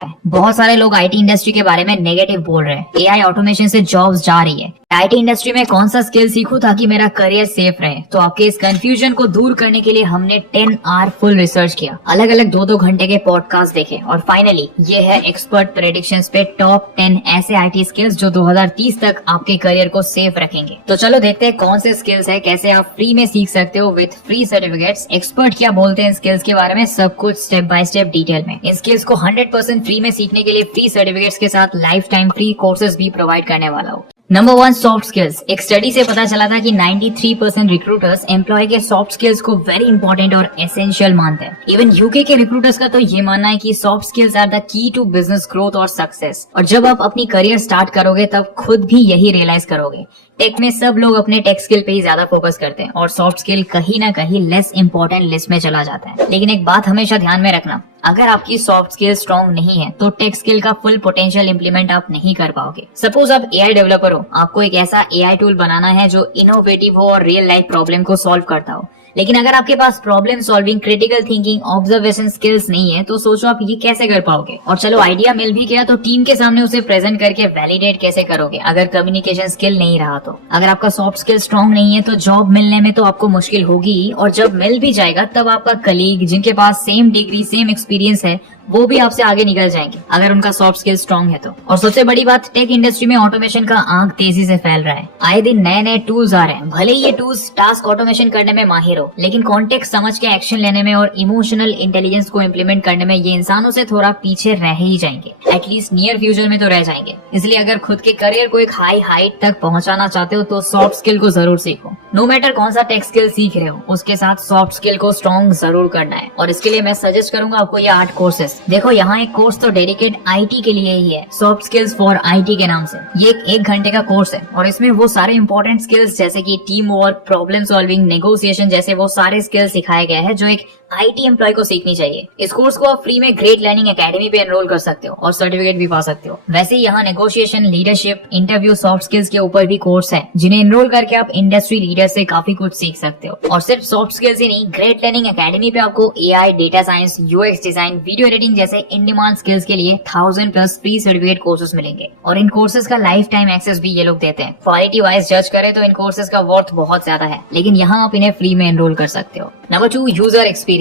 बहुत सारे लोग आईटी इंडस्ट्री के बारे में नेगेटिव बोल रहे हैं। एआई ऑटोमेशन से जॉब्स जा रही है। आईटी इंडस्ट्री में कौन सा स्किल सीखूं ताकि मेरा करियर सेफ रहे? तो आपके इस कंफ्यूजन को दूर करने के लिए हमने 10 आवर फुल रिसर्च किया, अलग अलग 2-2 घंटे के पॉडकास्ट देखे और फाइनली ये है एक्सपर्ट प्रेडिक्शंस पे टॉप 10 ऐसे आईटी स्किल्स जो 2030 तक आपके करियर को सेफ रखेंगे। तो चलो देखते हैं कौन से स्किल्स है, कैसे आप फ्री में सीख सकते हो विद फ्री सर्टिफिकेट्स। एक्सपर्ट क्या बोलते हैं स्किल्स के बारे में, सब कुछ स्टेप बाय स्टेप डिटेल में। इन स्किल्स को 100% फ्री में सीखने के लिए फ्री सर्टिफिकेट्स के साथ लाइफ टाइम फ्री कोर्सेज भी प्रोवाइड करने वाला हूँ। Number 1, soft skills. एक स्टडी से पता चला था कि 93% रिक्रूटर्स एम्प्लॉय के सॉफ्ट स्किल्स को वेरी इंपॉर्टेंट और एसेंशियल मानते हैं। इवन यूके के रिक्रूटर्स का तो ये मानना है कि soft skills are the key to business growth और सक्सेस। और जब आप अपनी करियर स्टार्ट करोगे तब खुद भी यही रियलाइज करोगे। टेक में सब लोग अपने टेक स्किल पे ही ज्यादा फोकस करते हैं और सॉफ्ट स्किल कहीं ना कहीं लेस इंपॉर्टेंट लिस्ट में चला जाता है। लेकिन एक बात हमेशा ध्यान में रखना, अगर आपकी सॉफ्ट स्किल स्ट्रांग नहीं है तो टेक स्किल का फुल पोटेंशियल इंप्लीमेंट आप नहीं कर पाओगे। सपोज आप एआई डेवलपर हो, आपको एक ऐसा एआई टूल बनाना है जो इनोवेटिव हो और रियल लाइफ प्रॉब्लम को सॉल्व करता हो। लेकिन अगर आपके पास problem solving, critical thinking, observation skills नहीं है तो सोचो आप ये कैसे कर पाओगे। और चलो आइडिया मिल भी गया तो टीम के सामने उसे प्रेजेंट करके वैलिडेट कैसे करोगे अगर कम्युनिकेशन स्किल नहीं रहा तो। अगर आपका सॉफ्ट स्किल स्ट्रांग नहीं है तो जॉब मिलने में तो आपको मुश्किल होगी, और जब मिल भी जाएगा तब आपका कलीग जिनके पास सेम डिग्री, सेम एक्सपीरियंस है, वो भी आपसे आगे निकल जाएंगे अगर उनका सॉफ्ट स्किल स्ट्रांग है तो। और सबसे बड़ी बात, टेक इंडस्ट्री में ऑटोमेशन का आग तेजी से फैल रहा है। आए दिन नए नए टूल्स आ रहे हैं। भले ही ये टूल्स टास्क ऑटोमेशन करने में माहिर हो, लेकिन कॉन्टेक्स्ट समझ के एक्शन लेने में और इमोशनल इंटेलिजेंस को इम्प्लीमेंट करने में ये इंसानों से थोड़ा पीछे रह ही जाएंगे। एटलीस्ट नियर फ्यूचर में तो रह जाएंगे। इसलिए अगर खुद के करियर को एक हाई हाइट तक पहुंचाना चाहते हो तो सॉफ्ट स्किल को जरूर सीखो। नो मैटर कौन सा टेक स्किल सीख रहे हो, उसके साथ सॉफ्ट स्किल को स्ट्रॉन्ग जरूर करना है। और इसके लिए मैं सजेस्ट करूंगा आपको ये 8 कोर्सेज। देखो यहाँ एक कोर्स तो डेडिकेट आईटी के लिए ही है, सॉफ्ट स्किल्स फॉर आईटी के नाम से। ये एक घंटे का कोर्स है और इसमें वो सारे इंपॉर्टेंट स्किल्स जैसे कि team work, problem solving, negotiation जैसे वो सारे स्किल्स सिखाए गए हैं जो एक आईटी एम्प्लॉय को सीखनी चाहिए। इस कोर्स को आप फ्री में ग्रेट लर्निंग एकेडमी पे एनरोल कर सकते हो और सर्टिफिकेट भी पा सकते हो। वैसे यहाँ negotiation, leadership, interview, soft skills के ऊपर भी कोर्स है जिन्हें एनरोल करके आप इंडस्ट्री लीडर से काफी कुछ सीख सकते हो। और सिर्फ सॉफ्ट स्किल्स ही नहीं, ग्रेट लर्निंग एकेडमी पे आपको AI, data science, UX design, video editing जैसे इन डिमांड स्किल्स के लिए 1000+ फ्री सर्टिफिकेट कोर्सेज मिलेंगे। और इन कोर्सेज का लाइफ टाइम एक्सेस भी ये लोग देते हैं। क्वालिटी वाइज जज करें तो इन कोर्सेज का वर्थ बहुत ज्यादा है, लेकिन यहाँ आप इन्हें फ्री में एनरोल कर सकते हो। Number 2, user experience.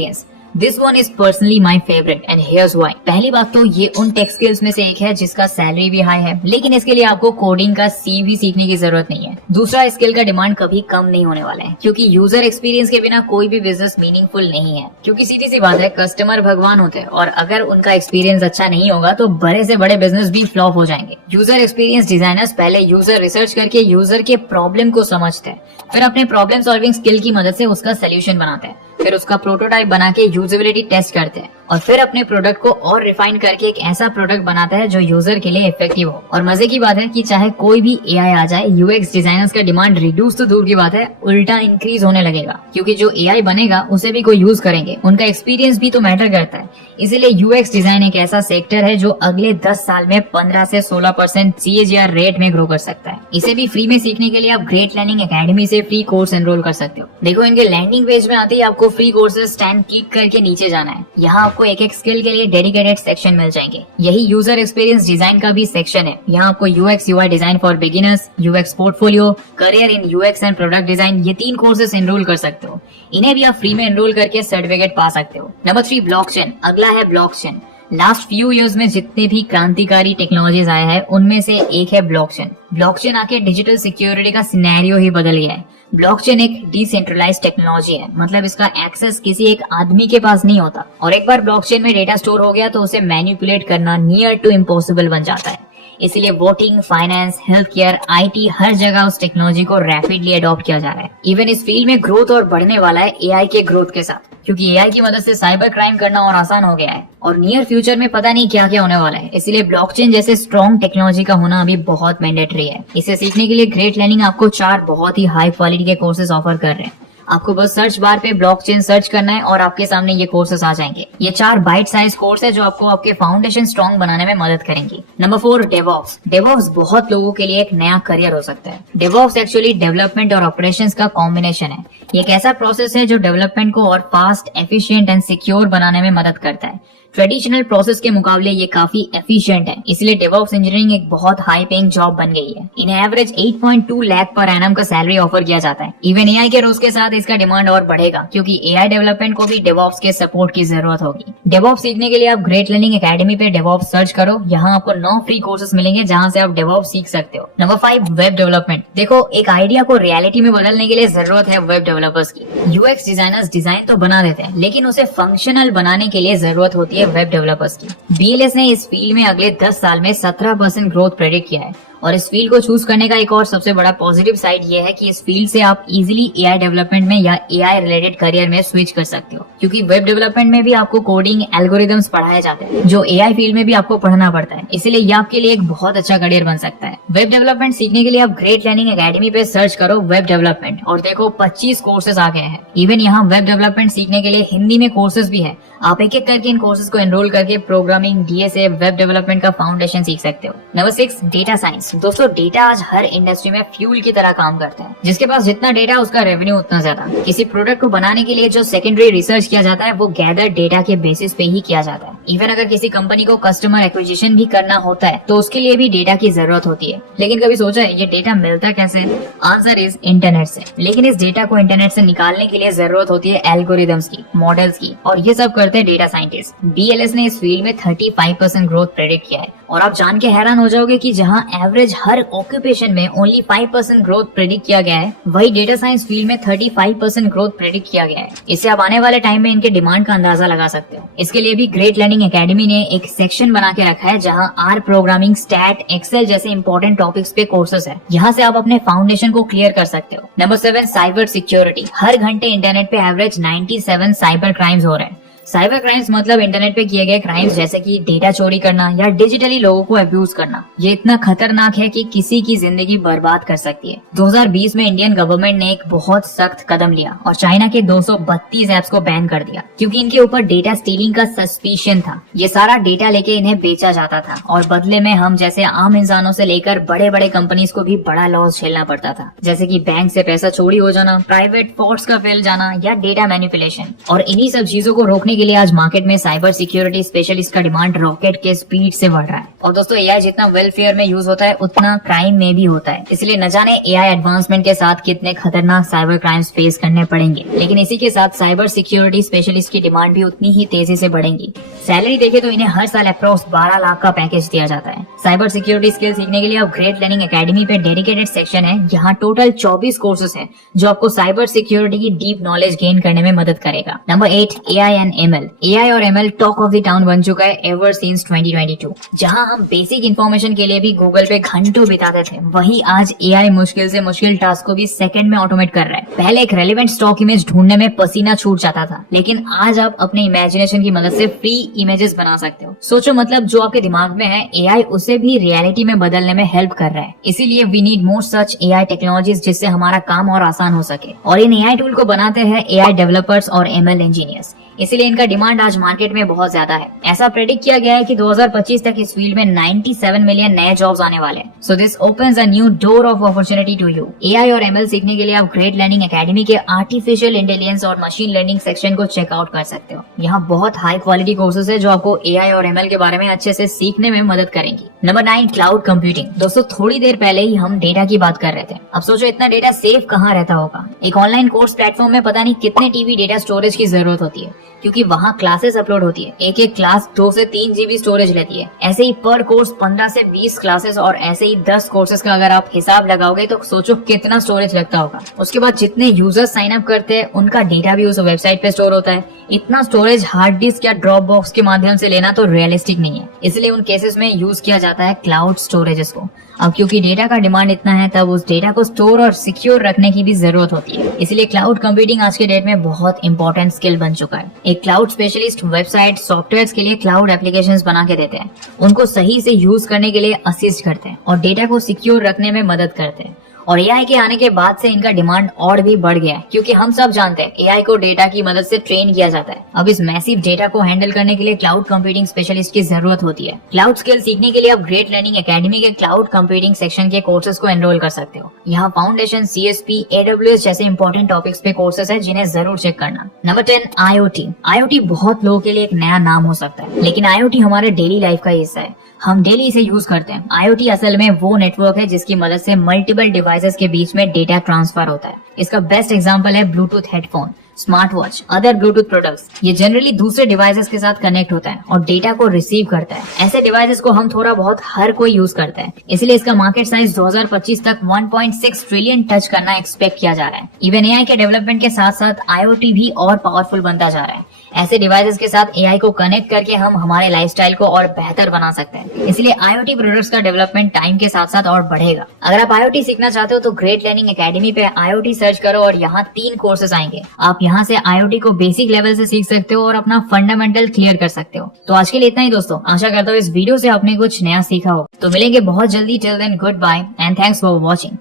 This one is personally my favorite and here's why। पहली बात तो ये उन टेक स्किल्स में से एक है जिसका सैलरी भी हाई है, लेकिन इसके लिए आपको कोडिंग का सी भी सीखने की जरूरत नहीं है। दूसरा, स्किल का डिमांड कभी कम नहीं होने वाला है, क्योंकि यूजर एक्सपीरियंस के बिना कोई भी बिजनेस मीनिंगफुल नहीं है। क्योंकि सीधी सी बात है, कस्टमर भगवान होते हैं और अगर उनका एक्सपीरियंस अच्छा नहीं होगा तो बड़े से बड़े बिजनेस भी फ्लॉप हो जाएंगे। यूजर एक्सपीरियंस डिजाइनर्स पहले यूजर रिसर्च करके यूजर के प्रॉब्लम को समझते हैं, फिर अपने प्रॉब्लम सॉल्विंग स्किल की मदद से उसका सोल्यूशन बनाते हैं, फिर उसका प्रोटोटाइप बना के यूजेबिलिटी टेस्ट करते हैं और फिर अपने प्रोडक्ट को और रिफाइन करके एक ऐसा प्रोडक्ट बनाता है जो यूजर के लिए इफेक्टिव हो। और मजे की बात है कि चाहे कोई भी एआई आ जाए, यूएक्स डिजाइनर्स का डिमांड रिड्यूस तो दूर की बात है, उल्टा इंक्रीज होने लगेगा, क्योंकि जो एआई बनेगा उसे भी कोई यूज करेंगे, उनका एक्सपीरियंस भी तो मैटर करता है। इसीलिए यूएक्स डिजाइन एक ऐसा सेक्टर है जो अगले 10 साल में 15 से 16% CAGR रेट में ग्रो कर सकता है। इसे भी फ्री में सीखने के लिए आप ग्रेट लर्निंग एकेडमी से फ्री कोर्स एनरोल कर सकते हो। देखो इनके लैंडिंग पेज में आते ही आपको फ्री कोर्सेज स्टैंड क्लिक करके नीचे जाना है। यहाँ आपको एक एक स्किल के लिए डेडिकेटेड सेक्शन मिल जाएंगे। यही यूजर एक्सपीरियंस डिजाइन का भी सेक्शन है। यहाँ आपको UX UI design for beginners, UX portfolio, career in UX and product design, ये 3 कोर्सेज एनरोल कर सकते हो। इन्हें भी आप फ्री में एनरोल करके सर्टिफिकेट पा सकते हो। Number 3, blockchain. अगला है ब्लॉकचेन। लास्ट फ्यू इयर्स में जितने भी क्रांतिकारी टेक्नोलॉजीज आए हैं उनमें से एक है ब्लॉकचेन। ब्लॉकचेन आके डिजिटल सिक्योरिटी का सिनेरियो ही बदल गया है। ब्लॉकचेन एक डिसेंट्रलाइज्ड टेक्नोलॉजी है, मतलब इसका एक्सेस किसी एक आदमी के पास नहीं होता, और एक बार ब्लॉकचेन में डेटा स्टोर हो गया तो उसे मैनिपुलेट करना नियर टू इम्पॉसिबल बन जाता है। इसीलिए voting, finance, health care, IT, हर जगह उस टेक्नोलॉजी को रैपिडली अडॉप्ट किया जा रहा है। इवन इस फील्ड में ग्रोथ और बढ़ने वाला है एआई के ग्रोथ के साथ, क्योंकि एआई की मदद से साइबर क्राइम करना और आसान हो गया है और नियर फ्यूचर में पता नहीं क्या क्या होने वाला है। इसलिए ब्लॉकचेन जैसे स्ट्रॉन्ग टेक्नोलॉजी का होना अभी बहुत मैंडेटरी है। इसे सीखने के लिए ग्रेट लर्निंग आपको 4 बहुत ही हाई क्वालिटी के कोर्सेज ऑफर कर रहे हैं। आपको बस सर्च बार पे ब्लॉकचेन सर्च करना है और आपके सामने ये कोर्सेस आ जाएंगे। ये 4 बाइट साइज कोर्स है जो आपको आपके फाउंडेशन स्ट्रॉन्ग बनाने में मदद करेंगी। Number 4, DevOps. डेवऑप्स बहुत लोगों के लिए एक नया करियर हो सकता है। डेवऑप्स एक्चुअली डेवलपमेंट और ऑपरेशंस का कॉम्बिनेशन है। ये एक ऐसा प्रोसेस है जो डेवलपमेंट को और फास्ट, एफिशिएंट एंड सिक्योर बनाने में मदद करता है। ट्रेडिशनल प्रोसेस के मुकाबले ये काफी एफिशिएंट है, इसलिए डेवऑप्स इंजीनियरिंग एक बहुत हाई पेइंग जॉब बन गई है। इन्हें एवरेज 8.2 लाख पर एनम का सैलरी ऑफर किया जाता है। इवन एआई के रोज के साथ इसका डिमांड और बढ़ेगा, क्योंकि एआई डेवलपमेंट को भी डेवऑप्स के सपोर्ट की जरूरत होगी। डेवऑप्स सीखने के लिए आप ग्रेट लर्निंग एकेडमी पे डेवऑप्स सर्च करो। यहाँ आपको 9 फ्री कोर्सेज मिलेंगे जहाँ से आप डेवऑप्स सीख सकते हो। Number 5, web development. देखो, एक आइडिया को रियलिटी में बदलने के लिए जरूरत है वेब डेवलपर्स की। यूएक्स डिजाइनर्स डिजाइन तो बना देते हैं, लेकिन उसे फंक्शनल बनाने के लिए जरूरत होती है वेब डेवलपर्स की। बीएलएस ने इस फील्ड में अगले 10 साल में 17% ग्रोथ प्रेडिक्ट किया है। और इस फील्ड को चूज करने का एक और सबसे बड़ा पॉजिटिव साइड ये है कि इस फील्ड से आप इजीली एआई डेवलपमेंट में या एआई रिलेटेड करियर में स्विच कर सकते हो, क्योंकि वेब डेवलपमेंट में भी आपको कोडिंग एल्गोरिदम्स पढ़ाए जाते हैं जो एआई फील्ड में भी आपको पढ़ना पड़ता है। इसलिए ये आपके लिए एक बहुत अच्छा करियर बन सकता है। वेब डेवलपमेंट सीखने के लिए आप ग्रेट लर्निंग एकेडमी पे सर्च करो वेब डेवलपमेंट और देखो 25 कोर्सेज आ गए हैं। इवन यहाँ वेब डेवलपमेंट सीखने के लिए हिंदी में कोर्सेज भी है। आप एक एक करके इन कोर्सेज को एनरोल करके प्रोग्रामिंग, डीएसए, वेब डेवलपमेंट का फाउंडेशन सीख सकते हो। Number 6, data science. दोस्तों, डेटा आज हर इंडस्ट्री में फ्यूल की तरह काम करता है। जिसके पास जितना डेटा उसका रेवेन्यू उतना ज्यादा। किसी प्रोडक्ट को बनाने के लिए जो सेकेंडरी रिसर्च किया जाता है वो गैदर डेटा के बेसिस पे ही किया जाता है। इवन अगर किसी कंपनी को कस्टमर एक्विजिशन भी करना होता है तो उसके लिए भी डेटा की जरूरत होती है। लेकिन कभी सोचा है ये डेटा मिलता कैसे? आंसर इज इंटरनेट से। लेकिन इस डेटा को इंटरनेट से निकालने के लिए जरूरत होती है एल्गोरिदम्स की, मॉडल्स की, और ये सब करते हैं डेटा साइंटिस्ट। बीएलएस ने इस फील्ड में 35% ग्रोथ प्रेडिक्ट किया है। और आप जान के हैरान हो जाओगे कि जहां एवरेज हर ऑक्यूपेशन में ओनली 5% ग्रोथ प्रेडिक्ट किया गया है, वही डेटा साइंस फील्ड में 35% ग्रोथ प्रेडिक्ट किया गया है। इससे आप आने वाले टाइम में इनके डिमांड का अंदाजा लगा सकते हो। इसके लिए भी ग्रेट लर्निंग एकेडमी ने एक सेक्शन बना के रखा है जहां आर प्रोग्रामिंग, स्टैट, एक्सेल जैसे इंपॉर्टेंट टॉपिक्स पे कोर्सेस है। यहाँ से आप अपने फाउंडेशन को क्लियर कर सकते हो। Number 7, cyber security. हर घंटे इंटरनेट पे एवरेज 97 साइबर क्राइम्स हो रहे हैं। साइबर क्राइम्स मतलब इंटरनेट पे किए गए क्राइम्स जैसे कि डेटा चोरी करना या डिजिटली लोगों को अब्यूज करना। ये इतना खतरनाक है कि किसी की जिंदगी बर्बाद कर सकती है। 2020 में इंडियन गवर्नमेंट ने एक बहुत सख्त कदम लिया और चाइना के 232 ऐप्स को बैन कर दिया, क्योंकि इनके ऊपर डेटा स्टीलिंग का सस्पिशन था। ये सारा डेटा लेके इन्हें बेचा जाता था और बदले में हम जैसे आम इंसानों से लेकर बड़े बड़े कंपनीज को भी बड़ा लॉस झेलना पड़ता था, जैसे कि बैंक से पैसा चोरी हो जाना, प्राइवेट फ्रॉड्स का फैल जाना या डेटा मैनिपुलेशन। और इन्हीं सब चीजों को रोकने के लिए आज मार्केट में साइबर सिक्योरिटी स्पेशलिस्ट का डिमांड रॉकेट के स्पीड से बढ़ रहा है। और दोस्तों, एआई जितना वेलफेयर में यूज होता है उतना क्राइम में भी होता है। इसलिए न जाने एआई एडवांसमेंट के साथ कितने खतरनाक साइबर क्राइम्स फेस करने पड़ेंगे। लेकिन इसी के साथ साइबर सिक्योरिटी स्पेशलिस्ट की डिमांड भी उतनी ही तेजी से बढ़ेंगी। सैलरी देखे तो इन्हें हर साल अप्रॉक्स 12 लाख का पैकेज दिया जाता है। साइबर सिक्योरिटी स्किल सीखने के लिए अब ग्रेट लर्निंग एकेडमी पे डेडिकेटेड सेक्शन है। यहाँ टोटल 24 कोर्सेज हैं जो आपको साइबर सिक्योरिटी की डीप नॉलेज गेन करने में मदद करेगा। Number 8, AI and ML. AI और ML talk of the town बन चुका है एवर सिंस 2022। जहां हम बेसिक इन्फॉर्मेशन के लिए भी गूगल पे घंटों बिताते थे, वही आज एआई मुश्किल से मुश्किल टास्क को भी सेकंड में ऑटोमेट कर रहा है। पहले एक रेलेवेंट स्टॉक इमेज ढूंढने में पसीना छूट जाता था, लेकिन आज आप अपने इमेजिनेशन की मदद से फ्री इमेजेस बना सकते हो। सोचो, मतलब जो आपके दिमाग में है एआई उसे भी रियलिटी में बदलने में हेल्प कर रहा है। इसीलिए we need more such AI technologies जिससे हमारा काम और आसान हो सके। और इन एआई टूल को बनाते हैं एआई डेवलपर्स और एमएल इंजीनियर्स। इसलिए इनका डिमांड आज मार्केट में बहुत ज्यादा है। ऐसा प्रेडिक्ट किया गया है कि 2025 तक इस फील्ड में 97 मिलियन नए जॉब्स आने वाले हैं। So this opens a new door of opportunity to you. AI और एमएल सीखने के लिए आप ग्रेट लर्निंग एकेडमी के आर्टिफिशियल इंटेलिजेंस और मशीन लर्निंग सेक्शन को चेकआउट कर सकते हो। यहाँ बहुत हाई क्वालिटी कोर्सेज है जो आपको एआई और एमएल के बारे में अच्छे से सीखने में मदद करेंगी। Number 9, cloud computing. दोस्तों, थोड़ी देर पहले ही हम डेटा की बात कर रहे थे। अब सोचो इतना डेटा सेफ कहाँ रहता होगा। एक ऑनलाइन कोर्स प्लेटफॉर्म में पता नहीं कितने टीबी डेटा स्टोरेज की जरूरत होती है, क्योंकि वहाँ क्लासेस अपलोड होती है। एक एक क्लास 2 से 3 जीबी स्टोरेज लेती है। ऐसे ही पर कोर्स 15 से 20 क्लासेस और ऐसे ही 10 कोर्सेज का अगर आप हिसाब लगाओगे तो सोचो कितना स्टोरेज लगता होगा। उसके बाद जितने यूजर्स साइन अप करते हैं उनका डेटा भी उस वेबसाइट पे स्टोर होता है। इतना स्टोरेज हार्ड डिस्क या ड्रॉप बॉक्स के माध्यम से लेना तो रियलिस्टिक नहीं है। इसलिए उन केसेस में यूज किया जाता है क्लाउड स्टोरेजेस को। अब क्योंकि डेटा का डिमांड इतना है, तब उस डेटा को स्टोर और सिक्योर रखने की भी जरूरत होती है। इसलिए क्लाउड कंप्यूटिंग आज के डेट में बहुत इंपॉर्टेंट स्किल बन चुका है। एक क्लाउड स्पेशलिस्ट वेबसाइट, सॉफ्टवेयर के लिए क्लाउड एप्लीकेशंस बना के देते हैं, उनको सही से यूज करने के लिए असिस्ट करते हैं और डेटा को सिक्योर रखने में मदद करते हैं। और एआई के आने के बाद से इनका डिमांड और भी बढ़ गया है, क्योंकि हम सब जानते हैं एआई को डेटा की मदद से ट्रेन किया जाता है। अब इस मैसिव डेटा को हैंडल करने के लिए क्लाउड कंप्यूटिंग स्पेशलिस्ट की जरूरत होती है। क्लाउड स्किल सीखने के लिए आप ग्रेट लर्निंग एकेडमी के क्लाउड कंप्यूटिंग सेक्शन के कोर्सेज को एनरोल कर सकते हो। यहाँ फाउंडेशन, सीएसपी, एडब्ल्यूएस जैसे इंपॉर्टेंट टॉपिक्स पे कोर्सेज है जिन्हें जरूर चेक करना। Number 10, IoT। IoT बहुत लोगों के लिए एक नया नाम हो सकता है, लेकिन IoT हमारे डेली लाइफ का हिस्सा है। हम डेली इसे यूज करते हैं। IoT असल में वो नेटवर्क है जिसकी मदद से मल्टीपल डिवाइसेस के बीच में डेटा ट्रांसफर होता है। इसका बेस्ट एग्जांपल है Bluetooth headphone, smart watch, other Bluetooth products. ये जनरली दूसरे डिवाइसेस के साथ कनेक्ट होता है और डेटा को रिसीव करता है। ऐसे डिवाइसेस को हम थोड़ा बहुत हर कोई यूज करता है, इसलिए इसका मार्केट साइज 2025 तक 1.6 ट्रिलियन टच करना एक्सपेक्ट किया जा रहा है। इवन एआई के डेवलपमेंट के साथ साथ IoT भी और पावरफुल बनता जा रहा है। ऐसे डिवाइसेस के साथ एआई को कनेक्ट करके हम हमारे लाइफस्टाइल को और बेहतर बना सकते हैं। इसलिए IoT प्रोडक्ट्स का डेवलपमेंट टाइम के साथ साथ और बढ़ेगा। अगर आप IoT सीखना चाहते हो तो ग्रेट लर्निंग एकेडमी पे IoT सर्च करो और यहाँ 3 कोर्सेज आएंगे। आप यहाँ से IoT को बेसिक लेवल से सीख सकते हो और अपना फंडामेंटल क्लियर कर सकते हो। तो आज के लिए इतना ही दोस्तों। आशा करता हूँ इस वीडियो से आपने कुछ नया सीखा हो। तो मिलेंगे बहुत जल्दी। Till then goodbye and thanks for watching.